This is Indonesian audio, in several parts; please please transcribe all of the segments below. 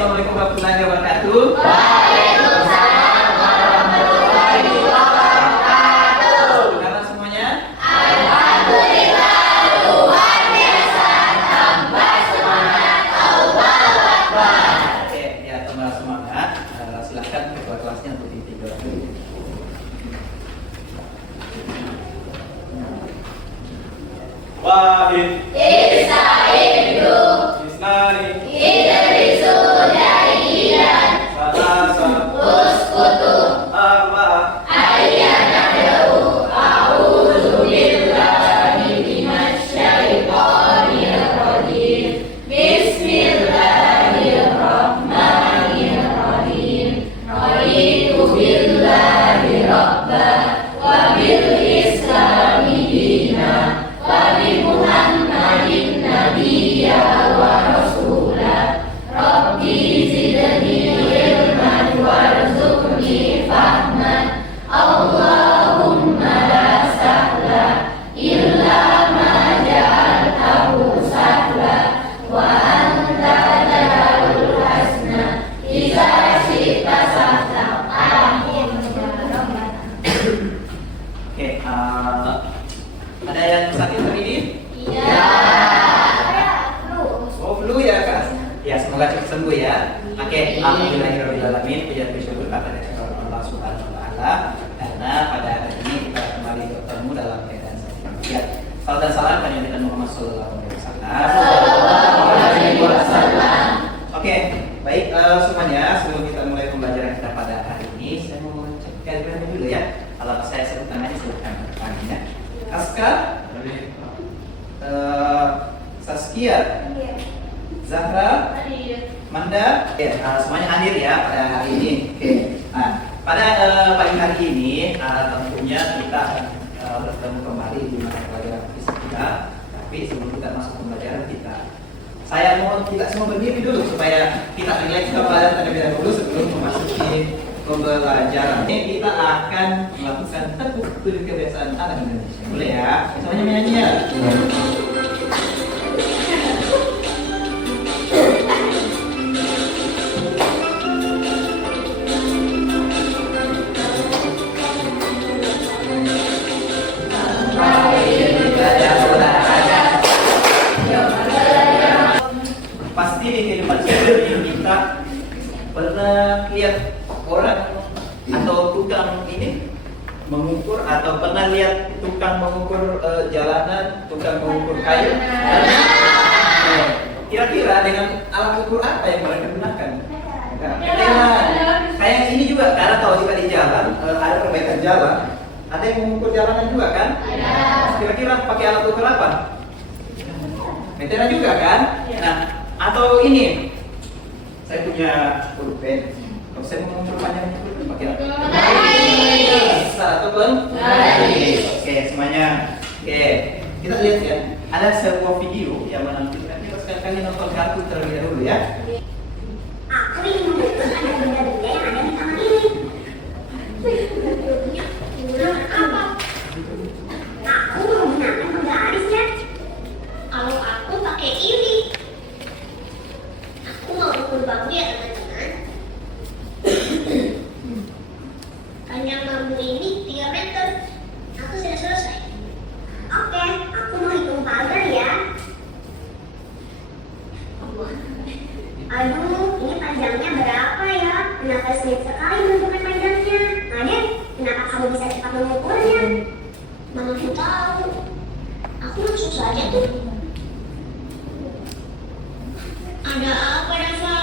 assalamualaikum warahmatullahi wabarakatuh. Waalaikumsalam warahmatullahi wabarakatuh. Selamat semuanya. Alhamdulillah, luar biasa, tambah semangat, Allahu Akbar. Oke, ya tambah semangat. Silahkan ketua kelasnya untuk ditidur. Wahid, Istaidu, Isnani, Idrisu, Daidan, Salasa, Uskutu, Arba'ah, Ayyanadahu, A'udzu billahi minasyaitonir rajim. Bismillahirrahmanirrahim. Raditu billahi rabba wa bil islami dina wa bi Muhammadin nabiyya wa rasula. Rabbi zidni ilman warzuqni fahman. Allahumma la sahla illa ma ja'altahu sahla wa anta jalul hasna iza syi'ta sahla. Amin. Oke, ada yang sakit hari ini? Iya. Oh, flu ya, Kak? Ya, semoga cepat sembuh ya. Oke, alhamdulillahirrahmanirrahim. Puji bersyukur kepada Allah Subhanahu wa taala karena pada hari ini kita kembali bertemu dalam keadaan sehat. Salam dan salam kepada Nabi Muhammad sallallahu alaihi wasallam. Oke, baik semuanya, sebelum kita mulai pembelajaran kita pada hari ini, saya mau cek kalian dulu ya. Kalau saya sebut namanya sebutkan namanya. Aska, Saskia, Zahra, Manda, semuanya hadir ya pada hari ini. Oke. Nah, pada pagi hari ini tentunya kita akan bertemu kembali di mata pelajaran fisik kita. Tapi sebelum kita masuk pembelajaran kita, saya mohon kita semua berdiri dulu supaya kita rileks kepada terlebih dahulu sebelum memasuki pembelajaran. Ini kita akan melakukan tepuk tujuh kebiasaan anak Indonesia. Boleh ya? Semuanya menyanyi ya. Pasti di kehidupan sehari-hari kita pernah lihat orang atau tukang ini mengukur atau pernah lihat tukang mengukur jalanan, tukang mengukur kayu? Kira-kira dengan alat ukur apa yang mereka gunakan? Kayak ini juga, karena kalau kita di jalan ada perbaikan jalan, ada yang mengukur jalanan juga kan? Kira-kira pakai alat ukur apa? Meteran juga kan? Nah, atau ini, saya punya pulpen. Kalau saya mau mengukur panjangnya pulpen pakai apa? Satu pun? Oke, semuanya. Oke, kita lihat ya. Ada sebuah video yang menampilkan kita sekali-kali nonton kartun terlebih dahulu ya. Aku ingin mengukur ada benda-benda yang ada di kamar ini. Menurut apa? Aku menggunakan penggarisnya. Kalau aku pakai ini, aku mau ukur bambu ya teman-teman. Panjang bambu ini 3 meter. Aku sudah selesai. Oke, aku mau hitung pagar ya. Aduh, ini panjangnya berapa ya? Kenapa sulit sekali menentukan panjangnya? Adek, kenapa kamu bisa cepat mengukurnya? Mana aku tahu. Aku langsung saja tuh. Ada apa, Rafa?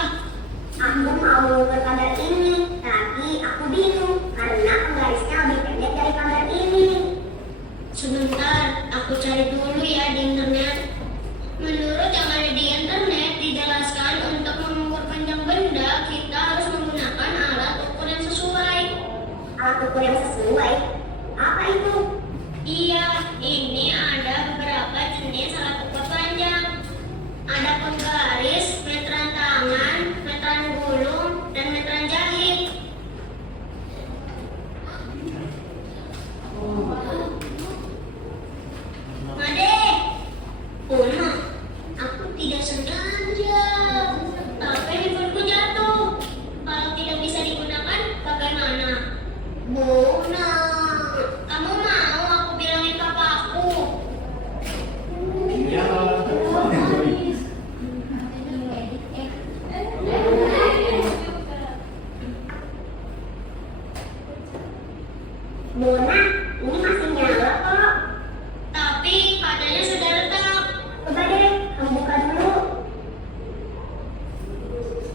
Aku mau mengukur pagar ini, tapi aku bingung karena penggarisnya lebih pendek dari pagar ini. Sebentar, aku cari dulu ya di internet. Menurut yang ada di internet, dijelaskan untuk mengukur panjang benda, kita harus menggunakan alat ukur yang sesuai. Alat ukur yang sesuai? Apa itu? Iya, ini ada beberapa jenis alat ukur panjang. Ada penggaris, meteran tangan, meteran gulung, dan meteran jahit. Mana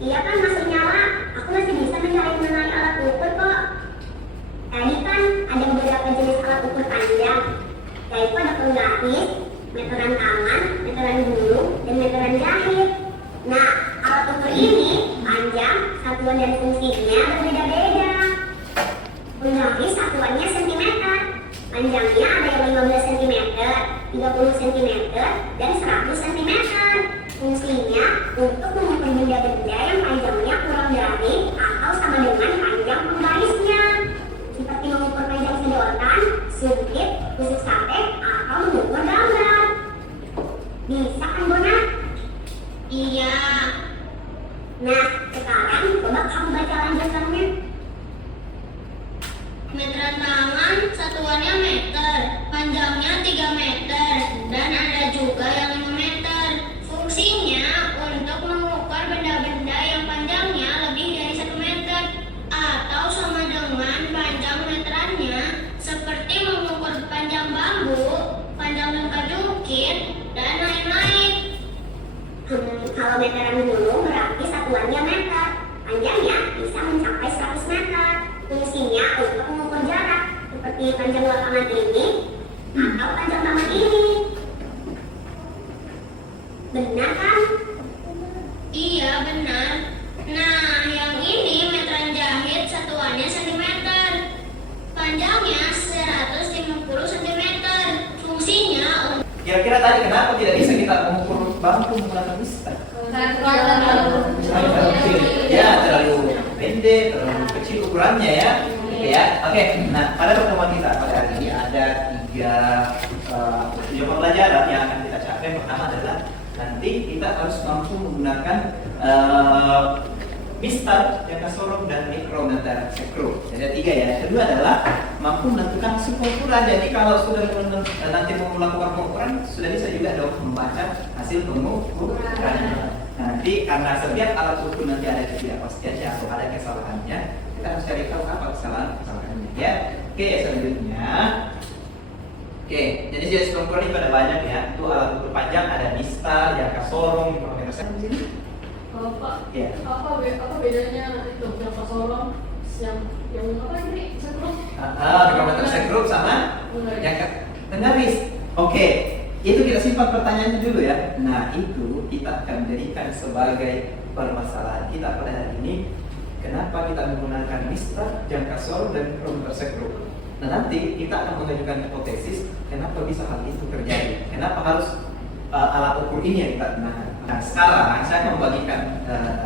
Iya kan masih nyala, aku masih bisa mengenai alat ukur kok. Tadi kan ada beberapa jenis alat ukur panjang, yaitu ada penggaris, meteran tangan, meteran bulu, dan meteran jahit. Nah, alat ukur ini panjang, satuan dan fungsinya berbeda-beda. Penggaris satuannya cm, panjangnya ada yang 15 cm, 30 cm, dan 100 cm. Fungsinya untuk mengukur benda-benda yang panjangnya kurang dari atau sama dengan panjang penggarisnya, seperti mengukur panjang sedotan, sumpit, tusuk sate, atau mengukur gambar. Bisa kan, Bona? Iya. Nah, sekarang coba kamu baca lanjutannya. Meteran tangan satuannya meter, panjangnya 3 meter, dan ada juga yang 5 meter. Fungsinya untuk mengukur benda-benda yang panjangnya lebih dari 1 meter atau sama dengan panjang meterannya, seperti mengukur panjang bambu, panjang lingkar jukit, dan lain-lain. Kalau meteran bulu berarti satuannya meter, panjangnya bisa mencapai 100 meter. Fungsinya untuk mengukur jarak, seperti panjang lapangan ini atau panjang taman ini. Benar kan? Iya, benar. Nah, yang ini meteran jahit satuannya cm. Panjangnya 150 cm. Fungsinya untuk Kira-kira tadi kenapa tidak bisa kita mengukur bangku menggunakan mistar? Ya, terlalu pendek, terlalu kecil ukurannya ya. Oke ya. Oke. Nah, pada pertemuan kita pada hari ini ada 3 tujuan pembelajaran yang akan kita capai. Pertama adalah nanti kita harus mampu menggunakan mistar, jangka sorong, dan mikrometer sekro. Jadi ada 3 ya. Kedua adalah mampu menentukan suku ukuran. Jadi kalau sudah nanti mau melakukan pengukuran, sudah bisa juga dong membaca hasil pengukuran. Nanti karena setiap alat ukur nanti ada ketidakpastiannya atau ada kesalahannya, kita harus cari tahu apa kesalahannya ya. Oke, selanjutnya. Oke, jadi jenis pengukuran itu ada banyak ya. Itu alat ukur panjang ada mistar, jangka sorong, mikrometer sekro. Pak, Ya. apa bedanya itu jangka sorong yang apa ini sekrup? Mikrometer sekro sama jangka penggaris. Oke, itu kita simpan pertanyaannya dulu ya. Nah, itu kita akan jadikan sebagai permasalahan kita pada hari ini. Kenapa kita menggunakan mistar, jangka sorong, dan mikrometer sekro? Nah, nanti kita akan mengajukan hipotesis kenapa bisa hal itu terjadi. Kenapa harus alat ukur ini yang kita gunakan. Nah, sekarang saya akan membagikan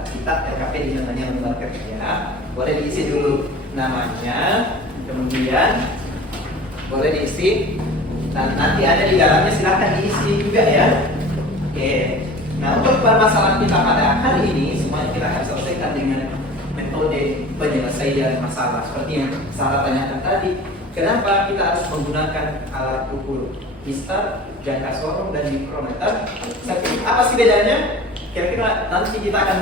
kita RKP di namanya lembar kerja. Boleh diisi dulu namanya, kemudian boleh diisi. Dan nanti ada di dalamnya, silahkan diisi juga ya. Oke. Nah, untuk permasalahan kita pada hari ini semuanya kita akan selesaikan dengan metode penyelesaian masalah seperti yang Sarah tanyakan tadi. Kenapa kita harus menggunakan alat ukur mistar, jangka sorong, dan mikrometer? Apa sih bedanya? Kira-kira nanti kita akan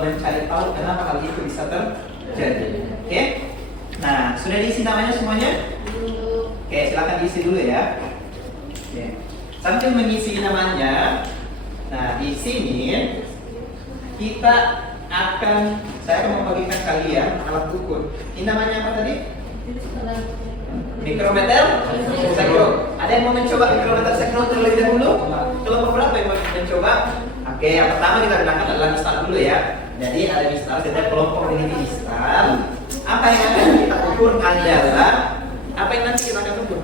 mencari tahu kenapa hal itu bisa terjadi. Oke? Nah, sudah diisi namanya semuanya? Oke, silakan diisi dulu ya. Oke. Sambil mengisi namanya, nah di sini saya akan membagikan kalian alat ukur. Ini namanya apa tadi? Mikrometer sekro. Ada yang mau mencoba mikrometer sekro terlebih dahulu? Kelompok berapa yang mau mencoba? Oke, yang pertama kita gunakan adalah mistar dulu ya. Jadi ada mistar, setiap kelompok ini mistar. Apa yang akan kita ukur adalah apa yang nanti kita akan ukur?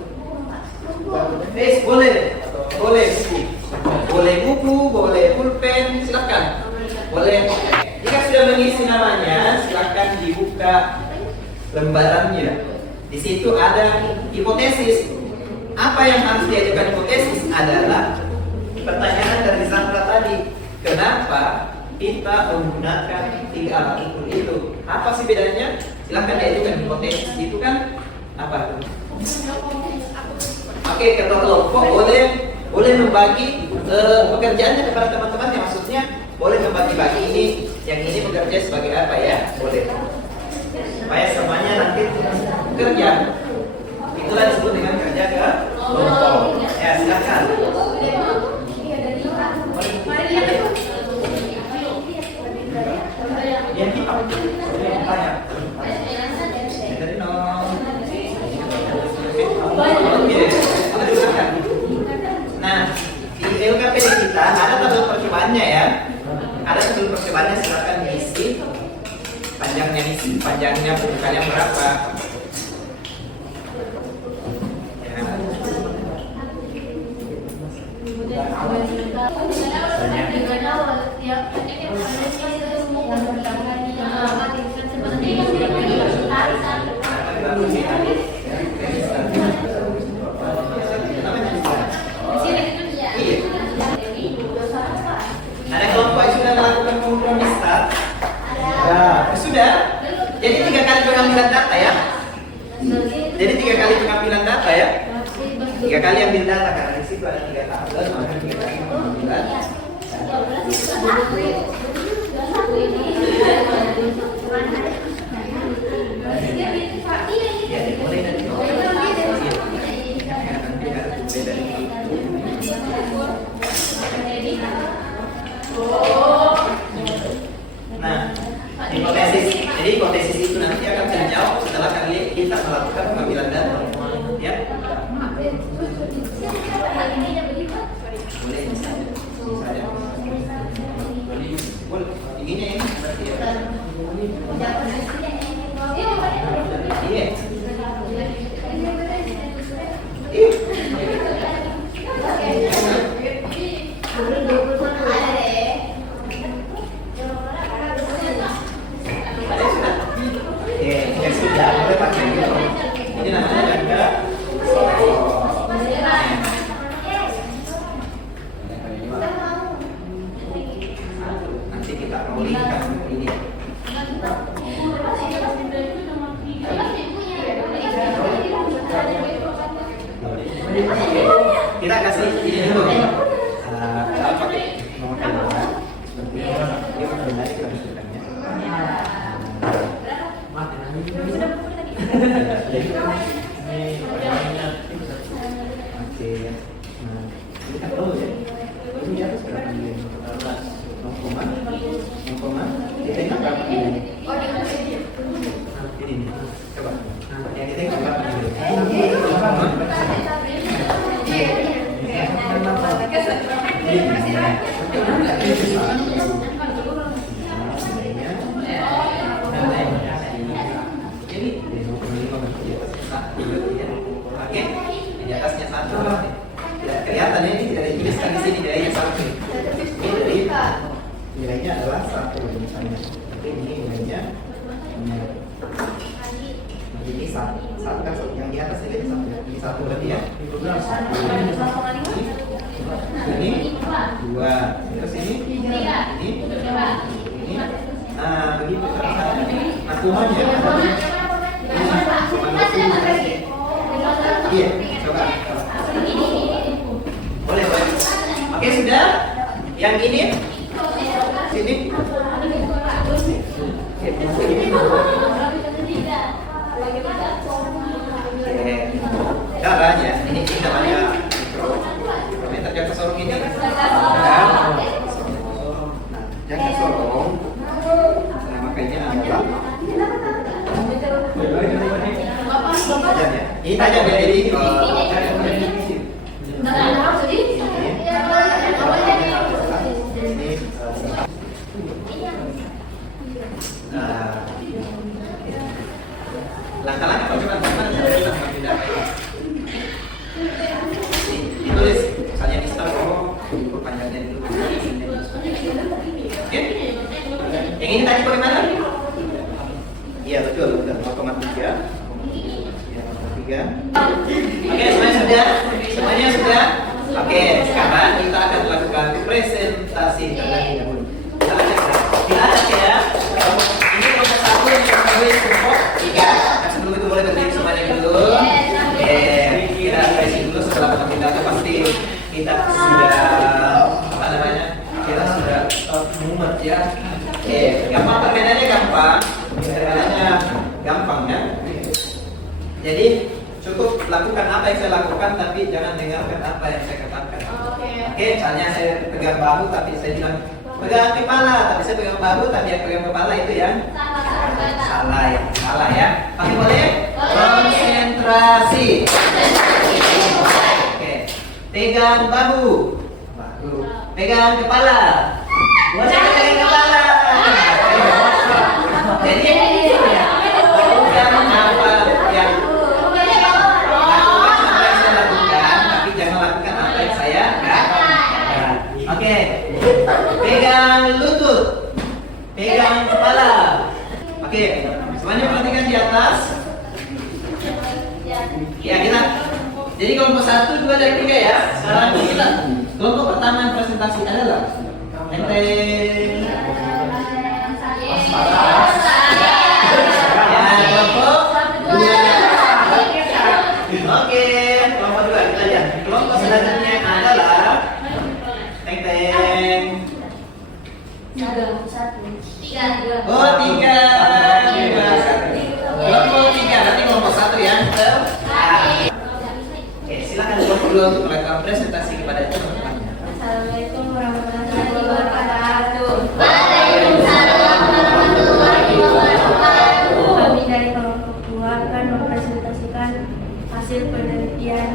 Boleh buku, boleh pulpen, silakan. Boleh. Jika sudah mengisi namanya, silakan dibuka lembarannya. Di situ ada hipotesis. Apa yang harus diajukan hipotesis adalah pertanyaan dari Sandra tadi. Kenapa kita menggunakan 3 alat ukur itu? Apa sih bedanya? Silahkan diajukan hipotesis. Itu kan apa? Oke, ketua kelompok boleh membagi pekerjaannya kepada teman-temannya. Maksudnya boleh membagi-bagi ini. Yang ini bekerja sebagai apa ya? Boleh. Supaya semuanya nanti kerja. Itulah disebut dengan kerja kelompok. Ya, silakan. Yang kita tanya. Dari nol. Oke. Nah, di LKPD kita ada tabel percobaannya ya. Ada tabel percobaannya, silakan diisi. Panjangnya kalian berapa? Ada kelompok yang sudah melakukan kompromi start? Ya, sudah. Jadi 3 kali pengambilan data ya. Jadi 3 kali pengambilan data ya. 3 kali ambil data karena di situ ada 3 tabel, maka 3 kali pengambilan. Ya, dimulai dari nol. Nah, hipotesis itu nanti akan terjawab setelah kita melakukan pengambilan data. Ya. Boleh misalnya. Boleh. Ininya ini berarti ya. Iya. Ini namanya ganda nanti kita rolingkan ini. Kita kasih ini dulu. Kita pakai nomor kedua. Seperti ini benar kita masukkannya. Oke. Nah, ini kan tahu ya. Ini di atas berapa nilai? 0, di tengah berapa nilai? Ini nih. Coba. Yang di tengah berapa nilai? Oke, di atasnya 1 berarti. Tidak kelihatan ini tidak dituliskan di sini nilainya 1. Jadi nilainya adalah 1 misalnya. Jadi ini nilainya ini 1 kan yang di atas nilainya 1. Ini 1 berarti ya. Ini 2. Terus ini ini. Nah, begitu caranya. Nah, kumannya iya, coba. Boleh. Oke, sudah. Yang ini sini. Oke. Caranya ini namanya mikrometer jangka sorong ini. Nah, jangka sorong. Nah, makanya adalah ini tajam ya, jadi langkah-langkah bagaimana cara kita mengambil data ditulis, misalnya di start panjangnya dulu. Oke, yang ini tadi bagaimana? Iya betul, 0,3. Oke, semuanya sudah. Oke, sekarang kita akan melakukan presentasi terlebih dahulu. Kita ada ya. Ini nomor 1 yang menulis kelompok 3. Nah, sebelum itu boleh berdiri semuanya dulu. Oke, kita refreshing dulu setelah pengambil data pasti kita sudah apa namanya? Kita sudah mumet ya. Oke, gampang perbedaannya gampang. Perbedaannya gampang ya. Jadi cukup lakukan apa yang saya lakukan, tapi jangan dengarkan apa yang saya katakan. Oke, misalnya saya pegang bahu tapi saya bilang Pegang kepala, tapi saya pegang bahu, tapi yang pegang kepala itu yang salah ya. Salah ya. Oke, boleh? Konsentrasi. Oke. Pegang bahu. Bahu. Pegang kepala. Jangan pegang kepala. Jadi jangan apa yang tapi jangan lakukan apa yang saya katakan. Oke. Pegang lutut. Pegang kepala. Oke. Semuanya perhatikan di atas. Ya, kita. Jadi kelompok 1, 2, dan 3 ya. Sekarang kita kelompok pertama presentasi adalah enteng. Ya, kelompok 2. Oke, kelompok 2 kita lihat. Kelompok selanjutnya adalah teng-teng. Oh, 3. Kelompok 3, nanti kelompok 1 yang terakhir. Oke, silakan kelompok 2 untuk melakukan presentasi kepada teman-teman. Assalamualaikum warahmatullahi wabarakatuh. Waalaikumsalam warahmatullahi wabarakatuh. Kami dari kelompok 2 akan mempresentasikan hasil penelitian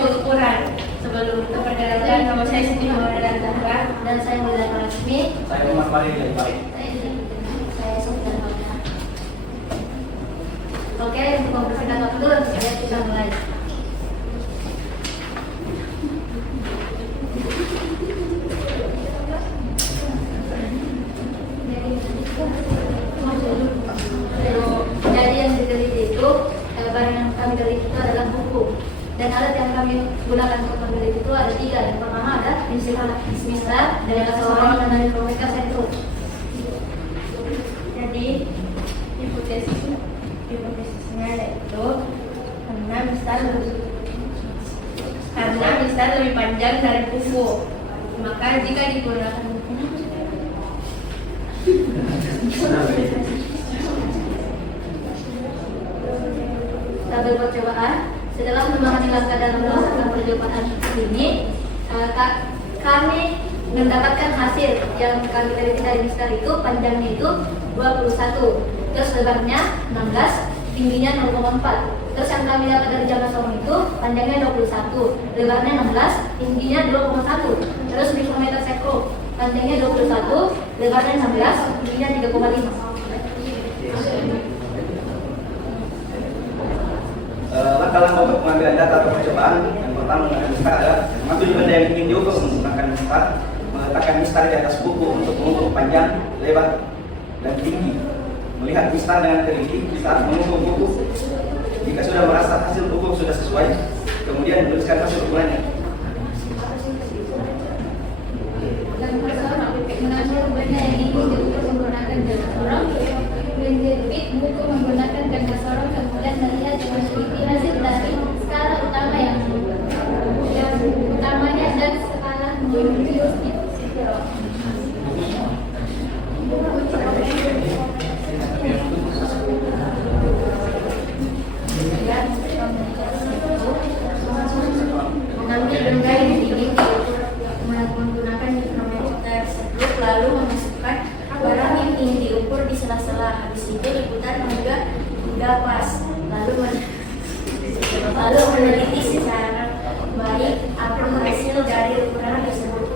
pengukuran. Sebelum itu perkenalkan, nama saya Siti Maulana Zahra dan saya Mila Rasmi. Saya Muhammad Farid dari Pari. Saya Sofia Maulana. Oke, untuk mempersingkat waktu, saya bisa mulai. Jadi yang diteliti itu, barang yang kami teliti itu adalah buku. Dan alat yang kami gunakan untuk meneliti itu ada 3. Yang pertama ada misal dari seorang dan dari Promeka Sentrum. Jadi hipotesisnya yaitu karena misal lebih panjang dari buku, maka jika digunakan tabel percobaan. Setelah memahami langkah dalam melakukan percobaan ini, kami mendapatkan hasil yang kami teliti dari misal itu. Panjangnya itu 21, terus lebarnya 16, tingginya 0,4. Terus yang kami dapat dari jam sorong itu panjangnya 21, lebarnya 16, tingginya 2,1. Terus mikrometer sekro, panjangnya 21, lebarnya 16, tingginya 3,5. Langkah-langkah untuk pengambilan data atau percobaan yang pertama menggunakan mistar adalah mengambil benda yang ingin diukur menggunakan mistar, meletakkan mistar di atas buku untuk mengukur panjang, lebar, dan tinggi. Melihat mistar dengan teliti saat mengukur buku. Jika sudah merasa hasil ukur sudah sesuai, kemudian menuliskan hasil ukurannya. Mengambil benda yang ingin diukur menggunakan jam sorong, menjepit buku menggunakan jam sorong, kemudian melihat dengan teliti hasil dari skala utama yang utamanya dan skala minus. Mengambil benda yang ingin diukur menggunakan mikrometer sekrup, lalu memasukkan barang yang ingin diukur di sela-sela. Habis itu diputar hingga pas, lalu meneliti secara baik apa hasil dari ukuran tersebut.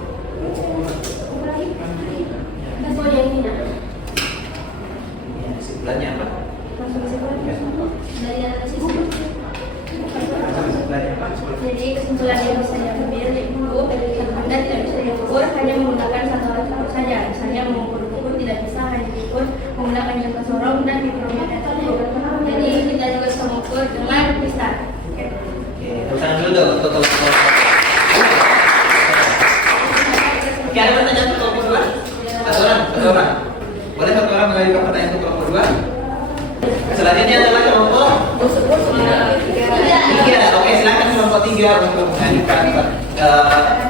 Kesimpulannya apa? Dari atas itu. Jadi kesimpulan yang bisa diambil yaitu Anda tidak bisa diukur hanya menggunakan satu alat ukur saja. Misalnya mengukur buku tidak bisa hanya diukur menggunakan jam sorong dan mikrometer. Jadi kita juga bisa mengukur dengan mistar. Oke, tangan dulu dong untuk kelompok. Oke, ada pertanyaan untuk kelompok 2? Satu orang. Boleh satu orang mengajukan pertanyaan untuk kelompok 2? Selanjutnya adalah kelompok 3. Oke, silakan kelompok 3 untuk mengajukan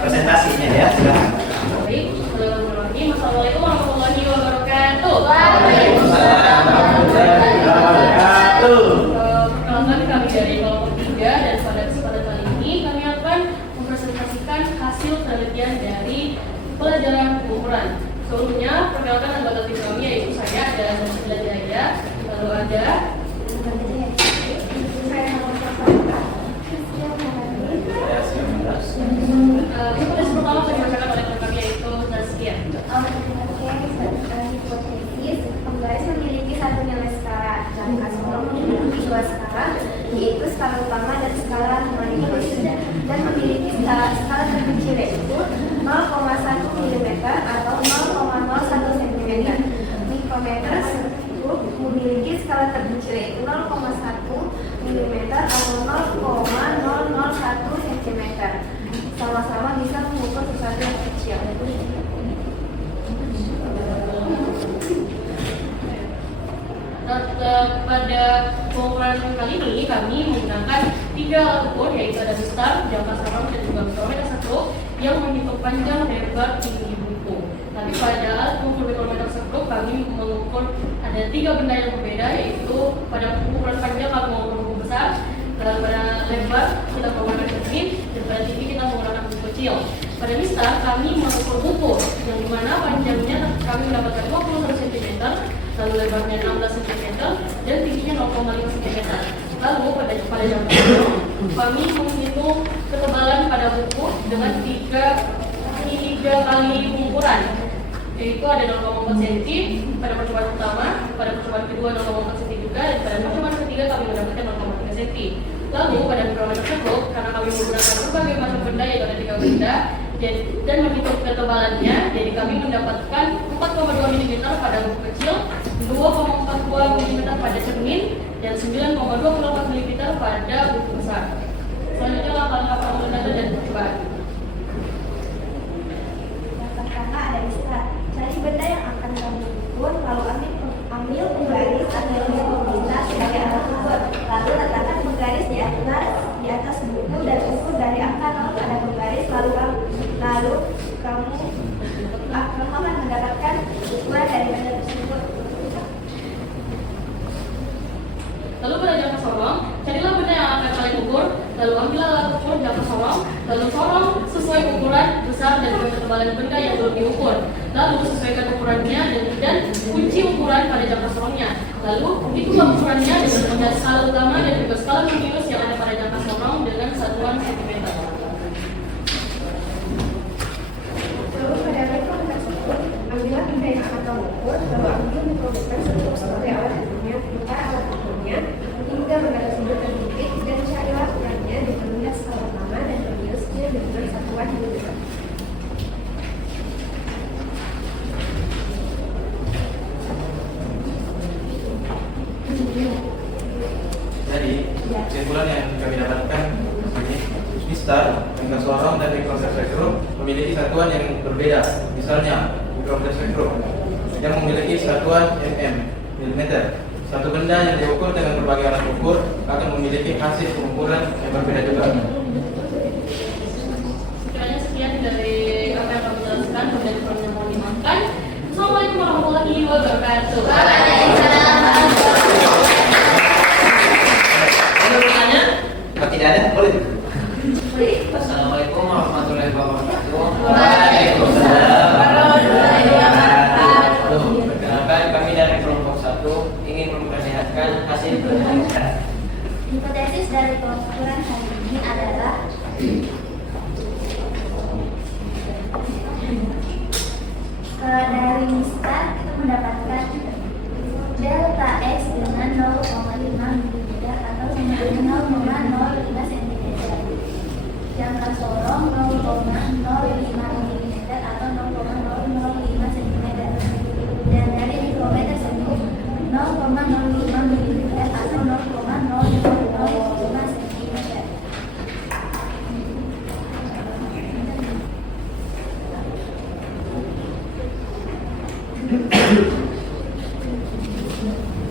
presentasinya ya. Silakan. Baik, Assalamualaikum warahmatullahi wabarakatuh. Waalaikumsalam warahmatullahi wabarakatuh. Perkenalkan, kami dari kelompok 3 dan pada kesempatan kali ini kami akan mempresentasikan hasil penelitian pengukuran. Sebelumnya, perkenalkan anggota tim kami yaitu saya ada Nasila Jaya, lalu ada hipotesa pertama yang dibacakan oleh tim kami yaitu Zaskia. Hipotesis penggaris memiliki satu nilai skala, jangka sorong memiliki dua skala, yaitu skala utama dan skala harmonikus, dan memiliki skala terkecil yaitu 0,1 mm atau 0,01 cm. Mikrometer memiliki skala terkecil yaitu 0,1 mm atau 0,001 cm. Sama-sama bisa mengukur sesuatu yang kecil. Pada pengukuran kali ini kami menggunakan 3 alat ukur yaitu ada mistar, jangka sorong, dan juga mikrometer stroke yang menghitung panjang, lebar, tinggi buku. Tapi pada alat ukur mikrometer stroke kami mengukur ada 3 benda yang berbeda, yaitu pada ukuran panjang kami mengukur buku besar, pada lebar kita menggunakan cermin, dan pada tinggi kita menggunakan buku kecil. Pada mistar kami mengukur buku yang dimana panjangnya kami mendapatkan 21 cm, lalu lebarnya 16 cm dan tingginya 0,5 cm. Lalu pada jangka sorong kami menghitung ketebalan pada buku dengan 3 kali pengukuran, yaitu ada 0,4 cm pada percobaan pertama, pada percobaan kedua 0,4 cm juga, dan pada percobaan ketiga kami mendapatkan 0,3 cm. Lalu pada mikrometer stroke karena kami menggunakan berbagai macam benda yaitu ada 3 benda dan menghitung ketebalannya, jadi kami mendapatkan 4,2 mm pada buku kecil, 2,42 mm pada cermin, dan 9,24 mm pada buku besar. Selanjutnya langkah-langkah pengambilan dan percobaan. Yang pertama ada mistar. Cari benda yang akan kamu ukur, lalu ambil penggaris atau benda sebagai alat ukur. Lalu letakkan penggaris di atas buku dan ukur dari angka 0 pada penggaris. Lalu kamu akan mendapatkan ukuran dari benda tersebut. Lalu pada jangka sorong, carilah benda yang akan kalian ukur, lalu ambillah alat ukur jangka sorong, lalu sorong sesuai ukuran besar dan ketebalan benda yang belum diukur. Lalu sesuaikan ukurannya dan kunci ukuran pada jangka sorongnya. Lalu hitunglah ukurannya dengan skala utama dan juga skala harmonikus yang ada pada jangka sorong dengan satuan cm. Lalu pada mikrometer tersebut, ambillah benda yang akan kamu ukur, lalu ambil mikrometer tersebut sebagai alat ukurnya, buka alat ukurnya, hingga benda tersebut terjepit, dan carilah ukurannya dengan melihat skala utama dan harmonikusnya dengan satuan harmonikus. Jadi, kesimpulan yang kami dapatkan ini, mistar, jangka sorong, dan mikrometer spektrum memiliki satuan yang berbeda. Misalnya, mikrometer spektrum yang memiliki satuan mm. Satu benda yang diukur dengan berbagai alat ukur akan memiliki hasil pengukuran yang berbeda juga. Sekiranya sekian dari apa yang kami jelaskan, kemudian yang mau dimakan. Assalamualaikum warahmatullahi wabarakatuh. Ada pertanyaan? Kalau tidak ada, boleh. Assalamualaikum warahmatullahi wabarakatuh. Waalaikumsalam warahmatullahi wabarakatuh. Perkenalkan, kami dari kelompok 1 ingin memperlihatkan hasil penelitian. Hipotesis dari pengukuran hari ini adalah dari mistar kita mendapatkan delta X dengan 0,5 mm atau sama dengan 0,05 cm. Jangka sorong 0,05 mm atau 0,005 cm. Dan dari mikrometer sendiri 0,05 mm atau 0,005 cm.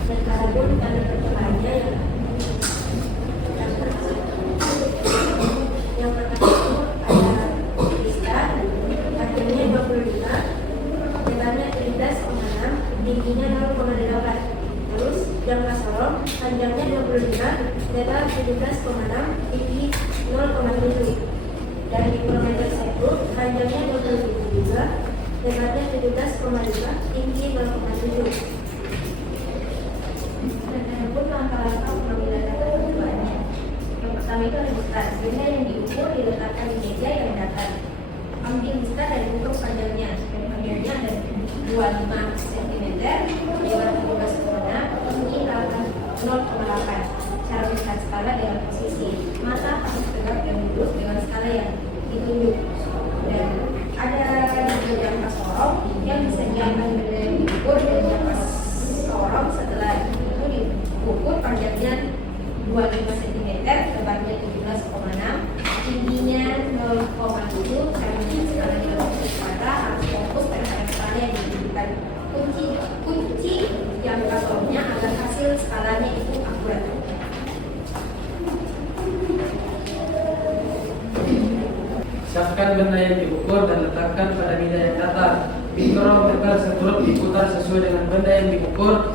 Sekalipun pada percobaannya yang pertama pada mistar panjangnya 25, lebarnya 13,6, tingginya 0,8. Terus jangka sorong panjangnya 25, lebar 17,6, tinggi 0,7. Dan mikrometer satu panjangnya 27 juga, lebarnya 17,5, tinggi 2,7. Dan ada pun langkah-langkah pengambilan data keduanya. Yang pertama itu ada besar, benda yang diukur diletakkan di meja yang datar. Ambil besar dari ukur panjangnya. Panjangnya ada 25 cm, lebar 17,6, tinggi 0,8. Cara melihat skala dengan posisi mata harus tegak dan lurus dengan skala yang ditunjuk. Dan ada juga jangka sorong yang bisa diambil dari diukur, dan jangka sorong setelah itu diukur panjangnya 25 cm, lebarnya 17,6, tingginya 0,7. Cara melihat skala dengan posisi mata harus fokus terhadap skala yang ditunjukkan. Kunci jangka sorongnya agar hasil skalanya itu akurat. Siapkan benda yang diukur dan letakkan pada meja yang datar. Mikrometer seturut diputar sesuai dengan benda yang diukur.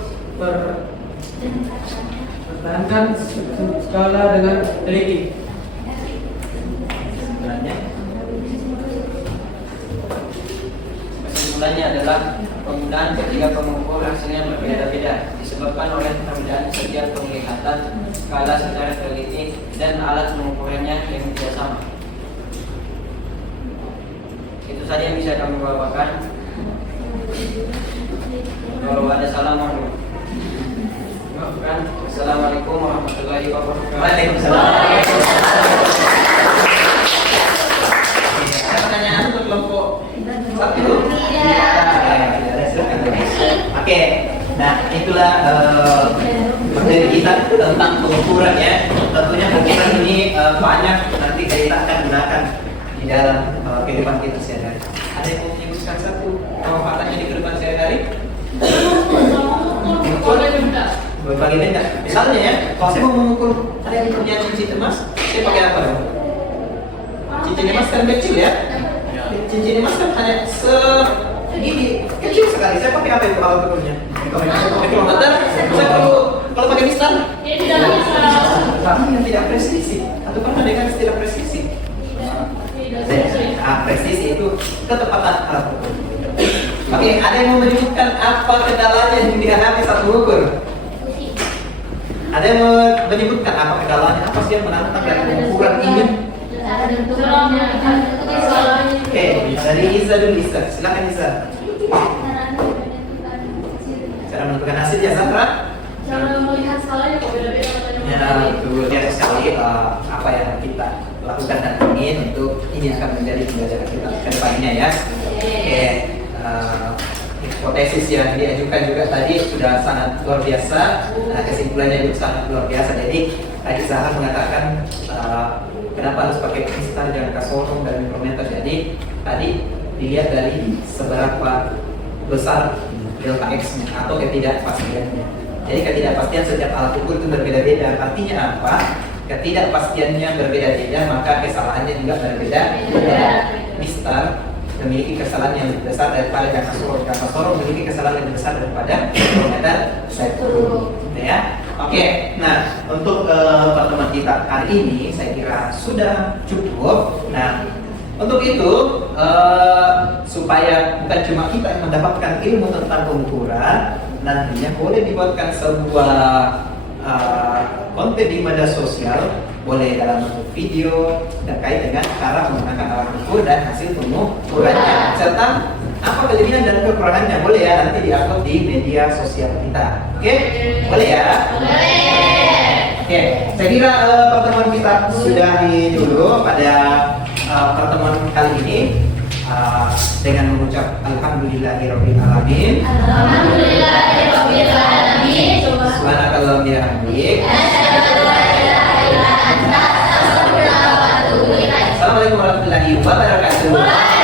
Pertahankan skala dengan teliti. Kesimpulannya adalah penggunaan ketiga pengukur hasilnya berbeda-beda disebabkan oleh perbedaan setiap penglihatan, skala secara teliti, dan alat pengukurannya yang tidak sama. Itu saja yang bisa kami bawakan. Kalau ada salah mohon maafkan. Assalamualaikum warahmatullahi wabarakatuh. Waalaikumsalam. Ada pertanyaan untuk kelompok satu? Oke, nah itulah materi kita tentang pengukuran ya. Tentunya pengukuran ini banyak nanti kita akan gunakan di dalam kehidupan kita sehari-hari. Ada yang mau menyebutkan satu manfaatnya di kehidupan sehari-hari? Berbagai benda. Misalnya ya, kalau saya mau mengukur, ada yang punya cincin emas, saya pakai apa dong? Cincin emas kan kecil ya? Cincin emas kan hanya segini, kecil sekali. Saya pakai apa itu alat ukurnya? Mikrometer. Saya kalau pakai mistar? Yang tidak presisi. Atau pernah dengan tidak presisi? Presisi itu ketepatan alat ukur. Oke, ada yang mau menyebutkan apa kendalanya yang dihadapi saat mengukur? Ada yang mau menyebutkan apa kendalanya? Apa sih yang menantang dari pengukuran ini? Oke, dari Iza dulu Iza. Silakan Iza. Cara menentukan hasil ya Sandra? Cara melihat skalanya kok beda-beda katanya. Ya, betul. Biasa sekali apa yang kita lakukan dan ingin untuk ini akan menjadi pembelajaran kita ke depannya ya. Oke, hipotesis yang diajukan juga tadi sudah sangat luar biasa. Nah, kesimpulannya juga sangat luar biasa. Jadi tadi Zahra mengatakan kenapa harus pakai mistar, jangka sorong dan mikrometer. Jadi tadi dilihat dari seberapa besar delta X-nya atau ketidakpastiannya. Jadi ketidakpastian setiap alat ukur itu berbeda-beda. Artinya apa? Ketidakpastiannya berbeda-beda, maka kesalahannya juga berbeda-beda. Mistar memiliki kesalahan yang lebih besar daripada jangka sorong. Jangka sorong memiliki kesalahan yang lebih besar daripada mikrometer seturut. Ya. Oke, nah untuk pertemuan kita hari ini saya kira sudah cukup. Nah, untuk itu supaya bukan cuma kita yang mendapatkan ilmu tentang pengukuran, nantinya boleh dibuatkan sebuah konten di media sosial, boleh dalam bentuk video terkait dengan cara menggunakan alat ukur dan hasil pengukurannya, serta apa kelebihan dan kekurangannya, boleh ya nanti diupload di media sosial kita. Oke, boleh ya? Boleh. Oke, saya kira pertemuan kita sudahi dulu pada pertemuan kali ini dengan mengucap alhamdulillahirabbil alamin. Alhamdulillahirabbil alamin. Subhanakallahumma bihamdik. Assalamualaikum warahmatullahi wabarakatuh.